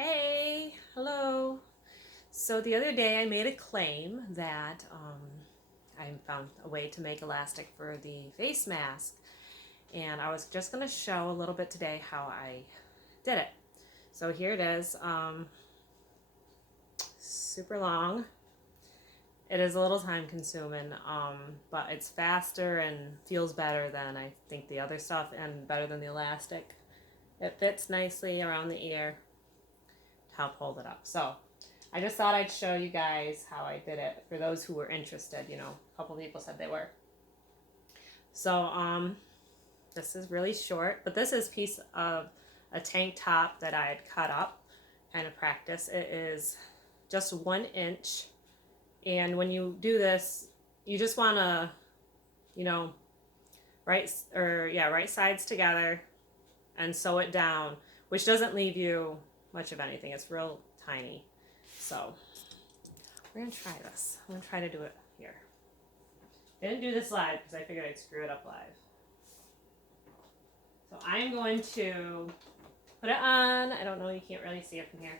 Hey, hello. So the other day I made a claim that I found a way to make elastic for the face mask, and I was just going to show a little bit today how I did it. So here it is, super long. It is a little time consuming, but it's faster and feels better than I think the other stuff and better than the elastic. It fits nicely around the ear to help hold it up. So I just thought I'd show you guys how I did it for those who were interested. A couple people said they were. So this is really short, but this is a piece of a tank top that I had cut up, kind of practice. It is just 1 inch, and when you do this, you just want to, right sides together and sew it down, which doesn't leave you much of anything. It's real tiny. So we're gonna try this. I'm gonna try to do it here. I didn't do this live because I figured I'd screw it up live. So I'm going to put it on. I don't know, you can't really see it from here.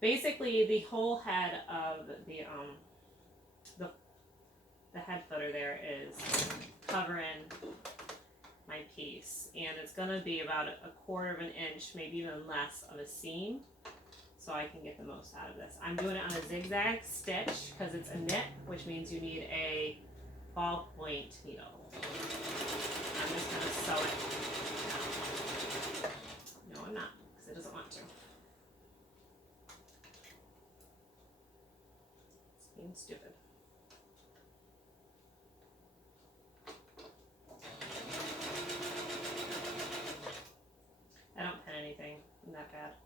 Basically, the whole head of the head footer there is covering my piece, and it's gonna be about a 1/4 inch, maybe even less, of a seam, so I can get the most out of this. I'm doing it on a zigzag stitch because it's a knit, which means you need a ballpoint needle. I'm just gonna sew it down. No, I'm not, because it doesn't want to. It's being stupid. I don't pin anything. I'm that bad.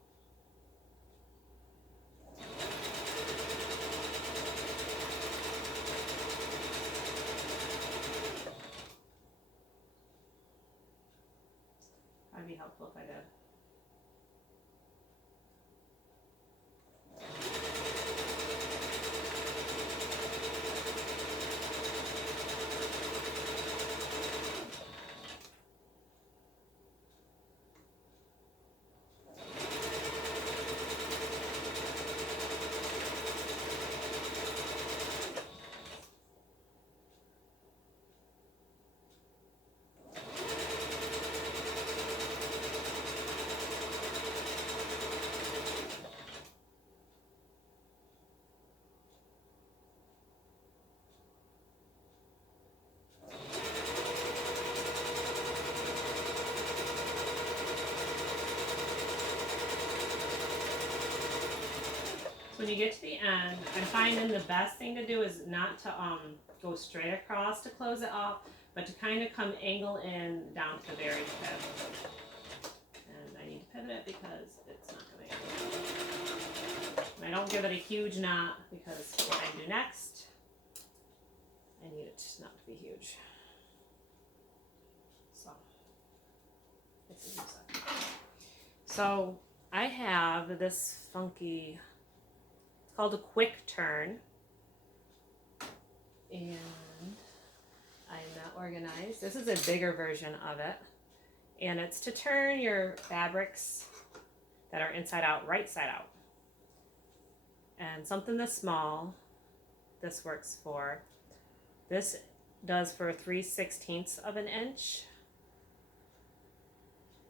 That'd be helpful if I did. When you get to the end, I'm finding the best thing to do is not to go straight across to close it off, but to kind of come angle in down to the very tip. And I need to pivot it because it's not going to. And I don't give it a huge knot because what I do next, I need it not to be huge. So, so I have this funky. It's called a quick turn, and I'm not organized. This is a bigger version of it, and it's to turn your fabrics that are inside out right side out. And something this small, this works for. This does for 3/16 of an inch.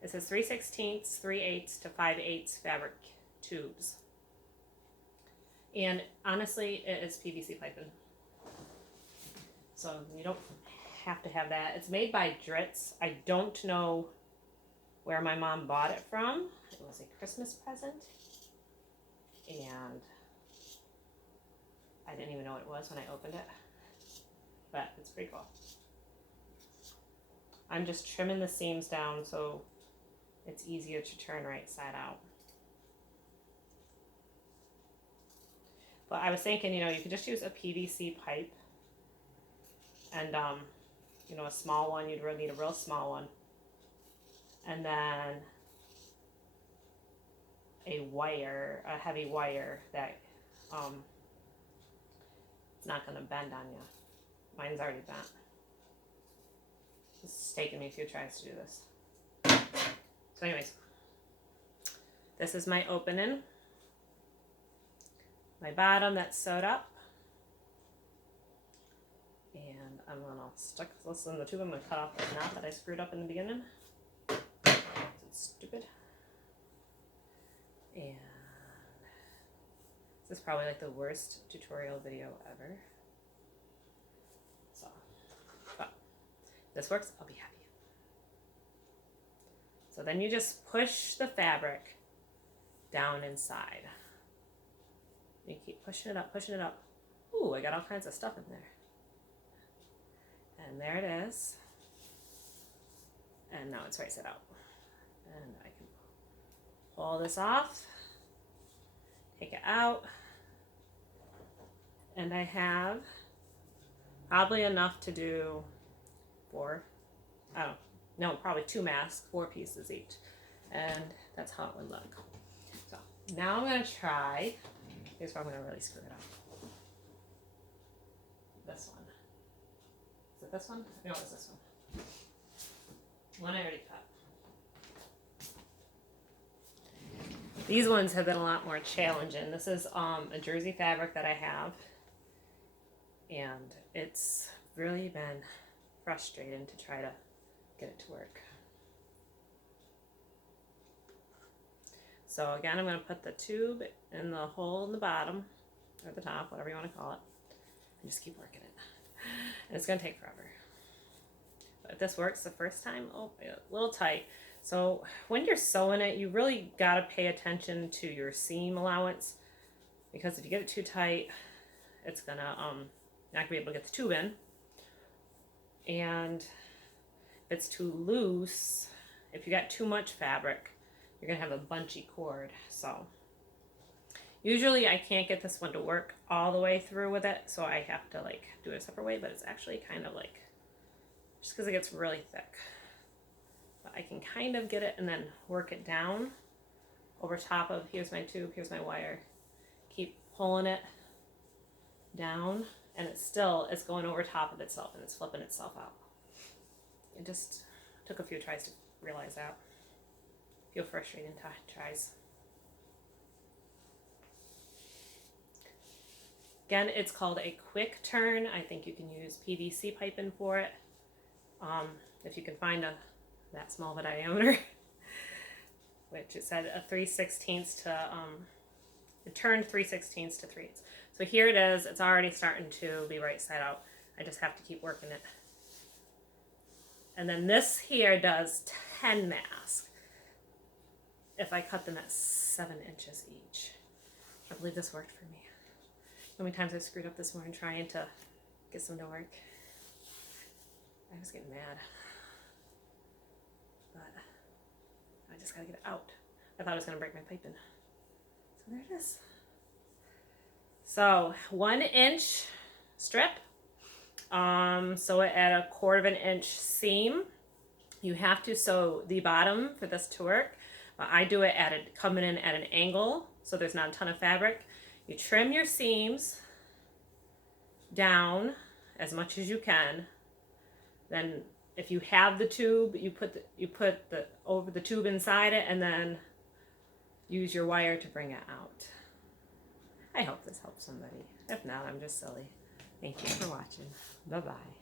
It says 3/16, 3/8 to 5/8 fabric tubes. And honestly, it is PVC piping. So you don't have to have that. It's made by Dritz. I don't know where my mom bought it from. It was a Christmas present. And I didn't even know what it was when I opened it. But it's pretty cool. I'm just trimming the seams down so it's easier to turn right side out. But I was thinking, you could just use a PVC pipe, and a small one. You'd really need a real small one, and then a heavy wire that it's not going to bend on you. Mine's already bent. This is taking me a few tries to do this. So anyways, This is my opening. My bottom that's sewed up. And I'm going to stick this in the tube. I'm going to cut off the knot that I screwed up in the beginning. It's stupid. And this is probably like the worst tutorial video ever. So, but this works, I'll be happy. So then you just push the fabric down inside. You keep pushing it up, pushing it up. Ooh, I got all kinds of stuff in there. And there it is. And now it's right side out. And I can pull this off, take it out, and I have probably enough to do 4, probably 2 masks, 4 pieces each. And that's how it would look. So now I'm going to try, here's where I'm going to really screw it up. This one. Is it this one? No, it's this one. One I already cut. These ones have been a lot more challenging. This is a jersey fabric that I have, and it's really been frustrating to try to get it to work. So again, I'm going to put the tube in the hole in the bottom, or the top, whatever you want to call it, and just keep working it. And it's going to take forever. But if this works the first time, oh, a little tight. So when you're sewing it, you really got to pay attention to your seam allowance, because if you get it too tight, it's gonna not gonna be able to get the tube in. And if it's too loose, if you got too much fabric, you're gonna have a bunchy cord. So usually I can't get this one to work all the way through with it, so I have to like do it a separate way, but it's actually kind of like, just because it gets really thick. But I can kind of get it and then work it down over top of, here's my tube, here's my wire. Keep pulling it down, and it's going over top of itself, and it's flipping itself out. It just took a few tries to realize that. A few frustrating tries. Again, it's called a quick turn. I think you can use PVC piping for it. If you can find that small of a diameter, which it said a 3/16 to, it turned 3/16 to 3/8. So here it is, it's already starting to be right side out. I just have to keep working it. And then this here does 10 masks if I cut them at 7 inches each. I believe this worked for me. How many times I screwed up this morning trying to get some to work. I was getting mad. But I just gotta get it out. I thought I was gonna break my piping. So there it is. So 1 inch strip. Sew it at a 1/4 inch seam. You have to sew the bottom for this to work. I do it coming in at an angle, so there's not a ton of fabric. You trim your seams down as much as you can. Then if you have the tube, you put the tube inside it, and then use your wire to bring it out. I hope this helps somebody. If not, I'm just silly. Thank you for watching. Bye-bye.